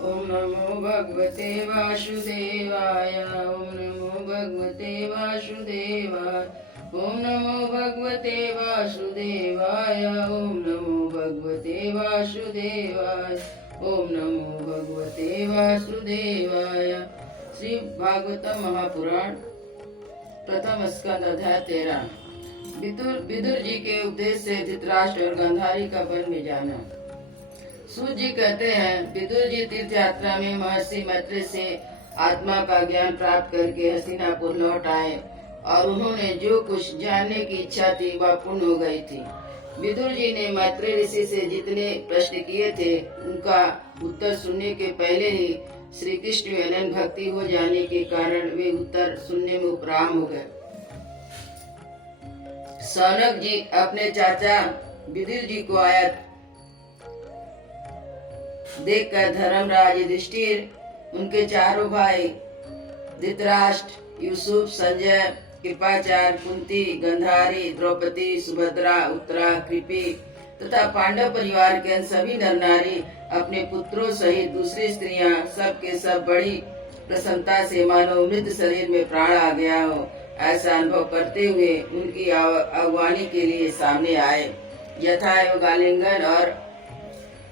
ओम नमो भगवते वासुदेवाय। ओम नमो भगवते वासुदेवाय। ओम नमो भगवते वासुदेवाय। ओम नमो भगवते वासुदेवाय। ओम नमो भगवते वासुदेवाय। श्री भागवत महापुराण प्रथम स्कंद अध्याय 13। विदुर जी के उपदेश से धृतराष्ट्र और गांधारी का वन में जाना। सूत जी कहते हैं, विदुर जी तीर्थ यात्रा में महर्षि मैत्री से आत्मा का ज्ञान प्राप्त करके हस्तिनापुर लौट आए और उन्होंने जो कुछ जानने की इच्छा थी वह पूर्ण हो गई थी। विदुर जी ने मैत्री ऋषि से जितने प्रश्न किए थे उनका उत्तर सुनने के पहले ही श्री कृष्ण में अनन्य भक्ति हो जाने के कारण वे उत्तर सुनने में उपराम हो गए। सौनक जी अपने चाचा विदुर जी को आया देखकर धर्मराज युधिष्ठिर, उनके चारों भाई धृतराष्ट्र, यूसुफ, संजय, कृपाचार्य, कुंती, गंधारी, द्रौपदी, सुभद्रा, उत्तरा, कृपी तथा पांडव परिवार के सभी नर नारी अपने पुत्रों सहित दूसरी स्त्रियां सब के सब बड़ी प्रसन्नता से मानो मृत शरीर में प्राण आ गया हो ऐसा अनुभव करते हुए उनकी अगवानी के लिए सामने आए। यथा एवं आलिंगन और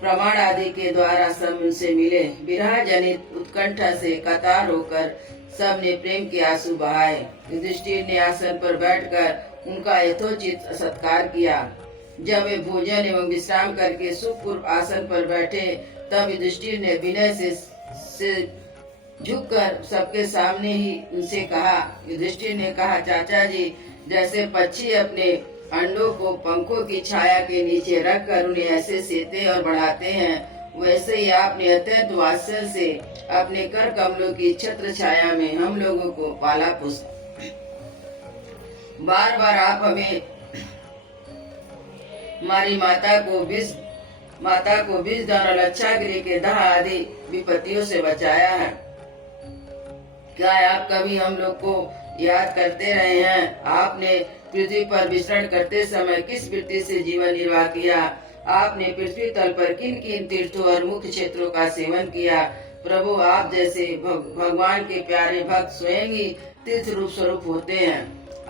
प्रमाण आदि के द्वारा सब उनसे मिले। विरह जनित उत्कंठा से कतार होकर सब ने प्रेम के आंसू बहाए। युधिष्ठिर ने आसन पर बैठकर उनका यथोचित सत्कार किया। जब वे भोजन एवं विश्राम करके सुखपूर्व आसन पर बैठे तब युधिष्ठिर ने विनय से झुककर सबके सामने ही उनसे कहा। युधिष्ठिर ने कहा, चाचा जी, जैसे पक्षी अपने अंडों को पंखों की छाया के नीचे रखकर उन्हें ऐसे सेते और बढ़ाते हैं, वैसे ही आपने अत्यंत वात्सल्य से अपने कर कमलों की छत्र छाया में हम लोगों को पाला पोसा। बार बार आप हमें हमारी माता को विष दान और लक्षागिरी के दाह आदि विपत्तियों से बचाया है। क्या आप कभी हम लोग को याद करते रहे हैं? आपने पृथ्वी पर विचरण करते समय किस वृत्ति से जीवन निर्वाह किया? आपने पृथ्वी तल पर किन किन तीर्थों और मुख्य क्षेत्रों का सेवन किया? प्रभु, आप जैसे भगवान के प्यारे भक्त स्वयं ही तीर्थ रूप स्वरूप होते हैं।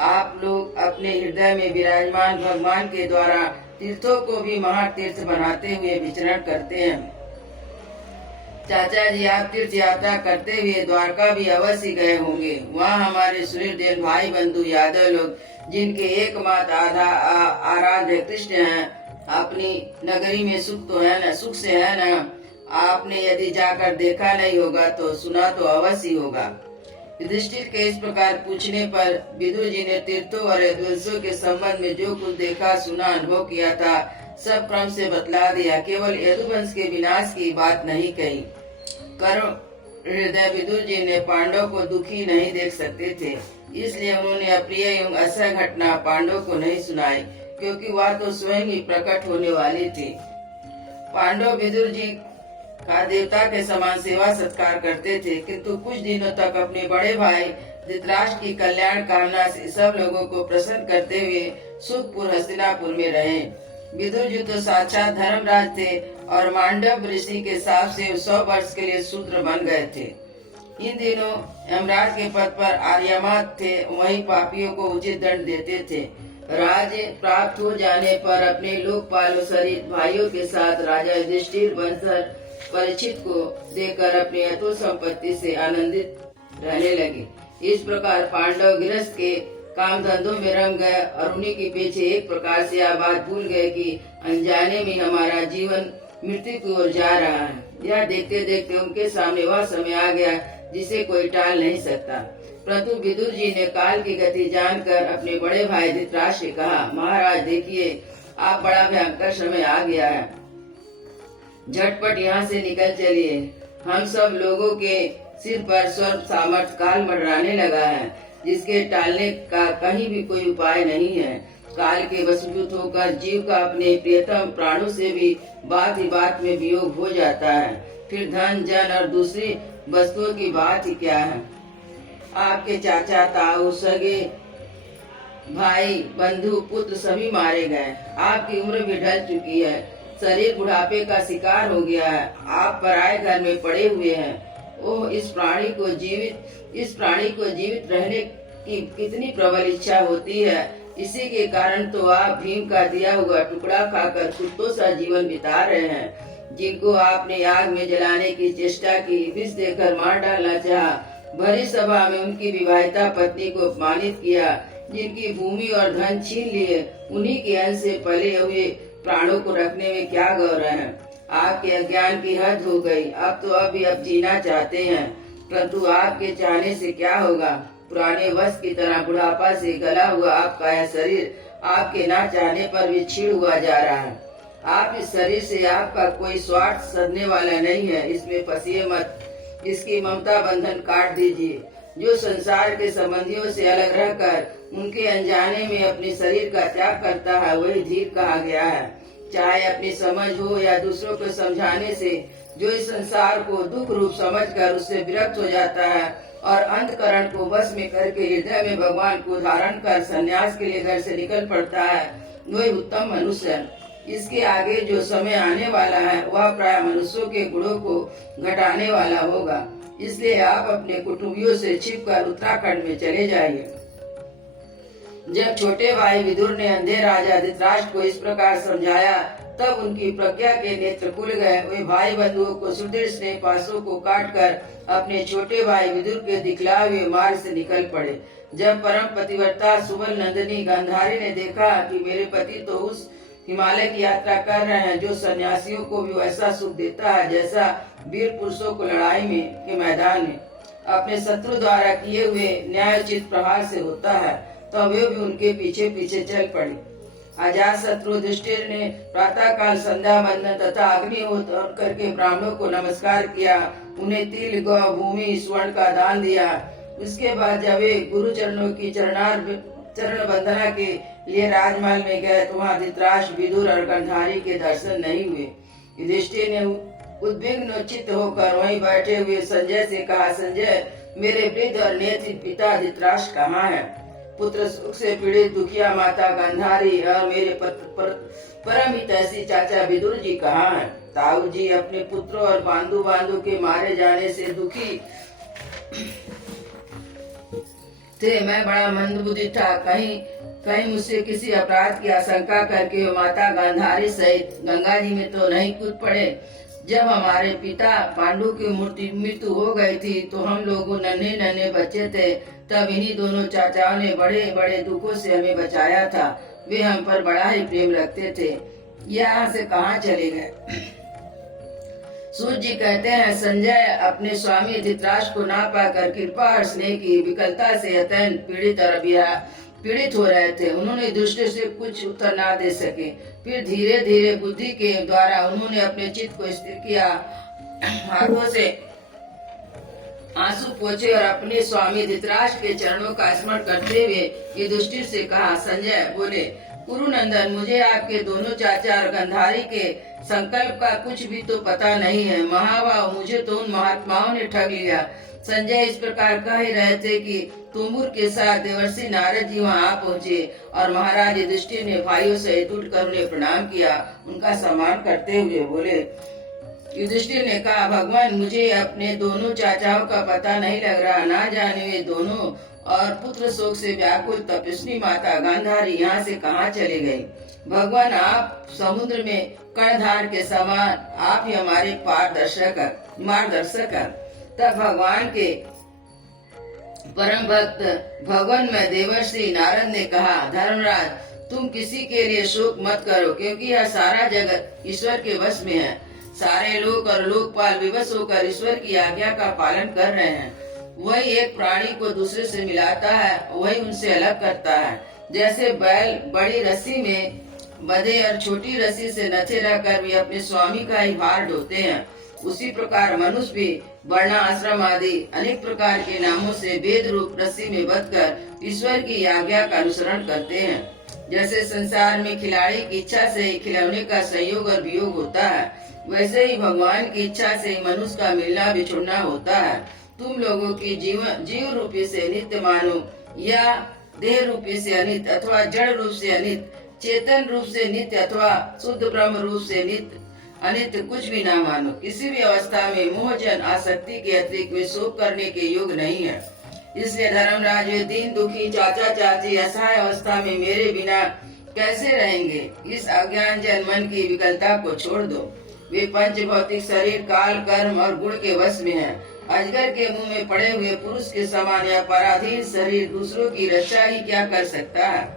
आप लोग अपने हृदय में विराजमान भगवान के द्वारा तीर्थों को भी महातीर्थ बनाते हुए विचरण करते हैं। चाचा जी, आप तीर्थ यात्रा करते हुए द्वारका भी अवश्य गए होंगे। वहाँ हमारे सूर्यदेव भाई बंधु यादव लोग, जिनके एकमात्र आराध्य कृष्ण हैं, अपनी नगरी में सुख तो है न, सुख से है न। आपने यदि जाकर देखा नहीं होगा तो सुना तो अवश्य होगा। युधिष्ठिर के इस प्रकार पूछने पर विदुर जी ने तीर्थों और यदुवंशों के संबंध में जो कुछ देखा सुना अनुभव किया था सब क्रम से बतला दिया। केवल यदुवंश के विनाश की बात नहीं कही। करुण हृदय विदुर जी ने पांडव को दुखी नहीं देख सकते थे, इसलिए उन्होंने अप्रिय एवं असह्य घटना पांडव को नहीं सुनाई, क्योंकि वह तो स्वयं ही प्रकट होने वाली थी। पांडव विदुर जी का देवता के समान सेवा सत्कार करते थे, किंतु कुछ दिनों तक अपने बड़े भाई धृतराष्ट्र की कल्याण कामना से सब लोगों को प्रसन्न करते हुए सुखपुर हस्तिनापुर में रहे। विदुर जी तो साक्षात धर्मराज थे और मांडव ऋषि के साथ से 100 वर्ष के लिए शूद्र बन गए थे। इन दिनों यमराज के पद पर आर्यमात थे, वही पापियों को उचित दंड देते थे। राज्य प्राप्त हो जाने पर अपने लोकपालों सहित भाइयों के साथ राजा युधिष्ठिर वंशज परीक्षित को देकर अपनी अतुल संपत्ति से आनंदित रहने लगे। इस प्रकार पांडव गृहस्थ के काम धंधों में रम गए और उन्हीं के पीछे एक प्रकार से यह बात भूल गए कि अनजाने में हमारा जीवन मृत्यु की ओर जा रहा है। यह देखते देखते उनके सामने वह समय आ गया जिसे कोई टाल नहीं सकता। परंतु विदुर जी ने काल की गति जानकर अपने बड़े भाई धृतराष्ट्र से कहा, महाराज देखिए, आप बड़ा भयंकर समय आ गया है, झटपट यहाँ से निकल चलिए। हम सब लोगों के सिर पर स्वर्प सामर्थ्य काल मंडराने लगा है, जिसके टालने का कहीं भी कोई उपाय नहीं है। काल के वशीभूत होकर जीव का अपने प्रियतम प्राणों से भी बात ही बात में वियोग हो जाता है। फिर धन जन और दूसरी वस्तुओं की बात ही क्या है। आपके चाचा ताऊ सगे भाई बंधु पुत्र सभी मारे गए। आपकी उम्र भी ढल चुकी है, शरीर बुढ़ापे का शिकार हो गया है। आप पराये घर में पड़े हुए हैं। ओह, इस प्राणी को जीवित रहने की कितनी प्रबल इच्छा होती है। इसी के कारण तो आप भीम का दिया हुआ टुकड़ा खाकर कुत्तों सा जीवन बिता रहे हैं, जिनको आपने आग में जलाने की चेष्टा की, विष देकर मार डालना चाहा, भरी सभा में उनकी विवाहिता पत्नी को अपमानित किया, जिनकी भूमि और धन छीन लिए, उन्हीं के अंश से पले हुए प्राणों को रखने में क्या गौरव है। आपके अज्ञान की हद हो गई। अब जीना चाहते हैं, परंतु आपके चाहने से क्या होगा। पुराने वश की तरह बुढ़ापा से गला हुआ आपका यह शरीर आपके ना चाहने पर भी छीड़ हुआ जा रहा है। आप इस शरीर से आपका कोई स्वार्थ सधने वाला नहीं है। इसमें फंसिए मत, इसकी ममता बंधन काट दीजिए। जो संसार के संबंधियों से अलग रहकर उनके अनजाने में अपने शरीर का त्याग करता है, वही धीर कहा गया है। चाहे अपनी समझ हो या दूसरों को समझाने से, जो इस संसार को दुख रूप समझकर उससे विरक्त हो जाता है और अंतकरण को वश में करके हृदय में भगवान को धारण कर संन्यास के लिए घर से निकल पड़ता है, वही उत्तम मनुष्य है। इसके आगे जो समय आने वाला है वह प्राय मनुष्यों के गुणों को घटाने वाला होगा। इसलिए आप अपने कुटुंबियों से छिपकर उत्तराखंड में चले जाइए। जब छोटे भाई विदुर ने अंधे राजा धृतराष्ट्र को इस प्रकार समझाया, तब उनकी प्रज्ञा के नेत्र खुल गए। वे भाई बंधुओं को सुदृढ़ स्नेह पाशों को काटकर अपने छोटे भाई विदुर के दिखलाए हुए मार्ग से निकल पड़े। जब परम पतिव्रता सुबल नंदिनी गांधारी ने देखा कि मेरे पति तो उस हिमालय की यात्रा कर रहे हैं जो सन्यासियों को भी वैसा सुख देता है जैसा वीर पुरुषों को लड़ाई में के मैदान में अपने शत्रु द्वारा किए हुए न्यायोचित प्रहार से होता है, तो वे भी उनके पीछे पीछे चल पड़े। अजात शत्रु युधिष्ठिर ने प्रातः काल संध्या बंदन तथा अग्निहोत्र करके ब्राह्मणों को नमस्कार किया, उन्हें तिल गौ भूमि स्वर्ण का दान दिया। उसके बाद जब वे गुरु चरणों की चरण वंदना के लिए राजमहल में गए तो वहाँ धृतराष्ट्र, विदुर और गांधारी के दर्शन नहीं हुए। युधिष्ठिर ने उद्विग्न चित्त होकर वहीं बैठे हुए संजय से कहा, संजय, मेरे वृद्ध और नेत्री पिता धृतराष्ट्र कहाँ है? पुत्र सुख से पीड़ित दुखिया माता गांधारी और मेरे परम हितैषी चाचा विदुर जी कहाँ हैं? ताऊ जी अपने पुत्रों और बांधु के मारे जाने से दुखी थे। मैं बड़ा मंदबुद्धि था, कहीं मुझसे किसी अपराध की आशंका करके वो माता गांधारी सहित गंगा जी में तो नहीं कूद पड़े। जब हमारे पिता पांडु की मृत्यु हो गई थी तो हम लोग नन्हे बच्चे थे। तब इन्हीं दोनों चाचाओं ने बड़े बड़े दुखों से हमें बचाया था। वे हम पर बड़ा ही प्रेम रखते थे। यहाँ से कहाँ चले गए? सूर्य जी कहते हैं, संजय अपने स्वामी धृतराष्ट्र को ना पाकर कृपा और स्नेह की विकलता से अत्यंत पीड़ित हो रहे थे। उन्होंने दृष्टि से कुछ उत्तर ना दे सके। फिर धीरे धीरे बुद्धि के द्वारा उन्होंने अपने चित्त को स्थिर किया। हाथों से आंसू पोंछे और अपने स्वामी धृतराष्ट्र के चरणों का स्मरण करते हुए युधिष्ठिर से कहा, संजय बोले, कुरुनंदन, मुझे आपके दोनों चाचा और गांधारी के संकल्प का कुछ भी तो पता नहीं है। महाभाव, मुझे तो उन महात्माओं ने ठग लिया। संजय इस प्रकार कह ही रहे थे कि तुमुर के साथ देवर्षि नारद जी वहाँ आ पहुँचे और महाराज युधिष्ठिर ने भाइयों सहित उठकर उन्हें प्रणाम किया। उनका सम्मान करते हुए बोले, युधिष्ठिर ने कहा, भगवान, मुझे अपने दोनों चाचाओं का पता नहीं लग रहा। ना जाने वे दोनों और पुत्र शोक से व्याकुल तपस्वी माता गांधारी यहाँ से कहाँ चले गई। भगवान, आप समुद्र में कर्णधार के समान, आप ही हमारे मार्गदर्शक हैं। तब भगवान के परम भक्त भगवान में देवर्षि नारद ने कहा, धर्मराज, तुम किसी के लिए शोक मत करो, क्योंकि यह सारा जगत ईश्वर के वश में है। सारे लोक और लोकपाल विवश होकर ईश्वर की आज्ञा का पालन कर रहे हैं। वही एक प्राणी को दूसरे से मिलाता है, वही उनसे अलग करता है। जैसे बैल बड़ी रस्सी में बंधे और छोटी रस्सी से नथे रहकर भी अपने स्वामी का ही भार ढोते हैं, उसी प्रकार मनुष्य भी वर्ण आश्रम आदि अनेक प्रकार के नामों से वेद रूप रस्सी में बंधकर ईश्वर की आज्ञा का अनुसरण करते हैं। जैसे संसार में खिलाड़ी की इच्छा से ही खिलौने का संयोग और वियोग होता है, वैसे ही भगवान की इच्छा से ही मनुष्य का मिलना बिछुड़ना होता है। तुम लोगों की जीव रूपी से नित्य मानो या देह रूपी से अनित अथवा जड़ रूप से अनित, चेतन रूप से नित्य अथवा शुद्ध ब्रह्म रूप से नित्य अनित्य कुछ भी ना मानो। किसी भी अवस्था में मोहजन आसक्ति के अतिरिक्त वे शोक करने के योग नहीं है। इसलिए धर्मराज, वे दीन दुखी चाचा चाची असहाय अवस्था में मेरे बिना कैसे रहेंगे? इस अज्ञान जन मन की विकलता को छोड़ दो। वे पंच भौतिक शरीर काल कर्म और गुण के वश में है। अजगर के मुंह में पड़े हुए पुरुष के समान या पराधीन शरीर दूसरों की रक्षा ही क्या कर सकता है?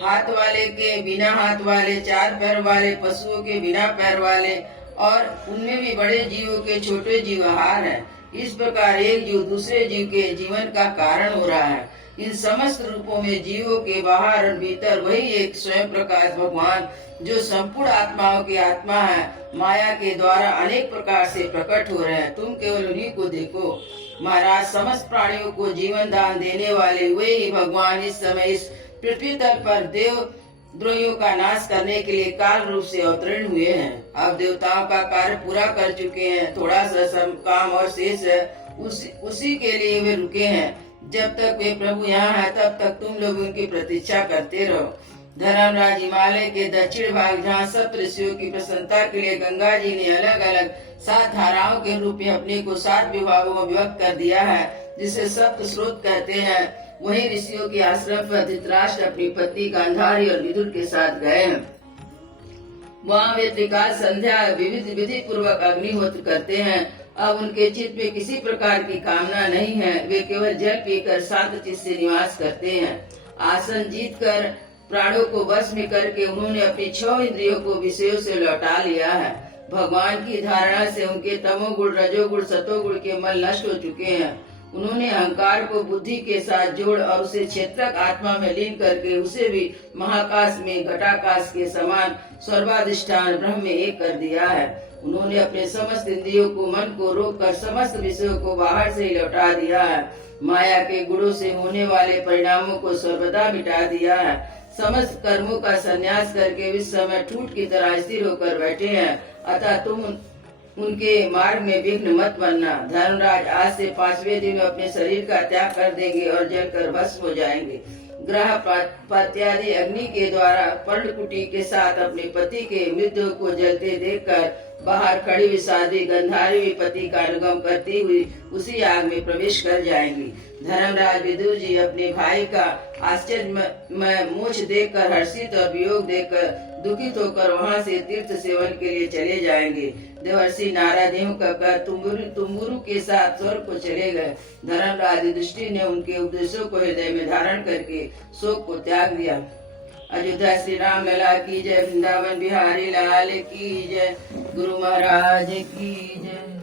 हाथ वाले के बिना हाथ वाले, चार पैर वाले पशुओं के बिना पैर वाले, और उनमें भी बड़े जीवों के छोटे जीवहार है। इस प्रकार एक जीव दूसरे जीव के जीवन का कारण हो रहा है। इन समस्त रूपों में जीवों के बाहर और भीतर वही एक स्वयं प्रकाश भगवान, जो संपूर्ण आत्माओं की आत्मा है, माया के द्वारा अनेक प्रकार से प्रकट हो रहे हैं। तुम केवल उन्हीं को देखो। महाराज, समस्त प्राणियों को जीवन दान देने वाले वे ही भगवान इस समय इस पृथ्वी तल पर देव द्रोहियों का नाश करने के लिए काल रूप से अवतरण हुए हैं। अब देवताओं का कार्य पूरा कर चुके हैं। थोड़ा सा काम और शेष है, उसी के लिए वे रुके हैं। जब तक वे प्रभु यहाँ है तब तक तुम लोग उनकी प्रतीक्षा करते रहो। धर्मराज, हिमालय के दक्षिण भाग जहाँ सप्त ऋषियों की प्रसन्नता के लिए गंगा जी ने अलग अलग 7 धाराओं के रूप में अपने को 7 विभागों में विभक्त कर दिया है, जिसे सप्त स्रोत कहते हैं, वही ऋषियों के आश्रम पर धृतराष्ट्र अपनी पत्नी गांधारी और विदुर के साथ गए हैं। वहाँ वे त्रिकाल संध्या विधि पूर्वक अग्निहोत्र करते हैं। अब उनके चित्त में किसी प्रकार की कामना नहीं है। वे केवल जल पीकर शांत चित्त से निवास करते हैं। आसन जीत कर प्राणों को वश में करके उन्होंने अपनी 6 इंद्रियों को विषयों से लौटा लिया है। भगवान की धारणा से उनके तमोगुण, रजोगुण, सतोगुण के मल नष्ट हो चुके हैं। उन्होंने अहंकार को बुद्धि के साथ जोड़ और उसे क्षेत्रक आत्मा में लीन करके उसे भी महाकाश में घटाकाश के समान सर्वाधिष्ठान ब्रह्म में एक कर दिया है। उन्होंने अपने समस्त इंद्रियों को, मन को रोक कर समस्त विषयों को बाहर से ही लौटा दिया है। माया के गुणों से होने वाले परिणामों को सर्वदा मिटा दिया है। समस्त कर्मों का संन्यास करके इस समय ठूठ की तरह स्थिर होकर बैठे हैं। अतः तुम उनके मार्ग में विघ्न मत बनना। धर्मराज, आज से 5वें दिन में अपने शरीर का त्याग कर देंगे और जलकर भस्म हो जाएंगे। ग्रह पात्यादि अग्नि के द्वारा पर्णकुटी के साथ अपने पति के मृत्यु को जलते देखकर बाहर खड़ी विषादी गंधारी भी पति का अनुगम करती हुई उसी आग में प्रवेश कर जाएंगी। धर्मराज, विदुर जी अपने भाई का आश्चर्यमय मोक्ष देखकर हर्षित और वियोग देखकर दुखित होकर वहां से तीर्थ सेवन के लिए चले जाएंगे। देवर्षि नारद एवं कहकर तुम्बुरु के साथ स्वर्ग को चले गए। धर्मराज युधिष्ठिर ने उनके उपदेशों को हृदय में धारण करके शोक को त्याग दिया। अयोध्या श्री राम लला की जय। वृंदावन बिहारी लाल की जय। गुरु महाराज की जय।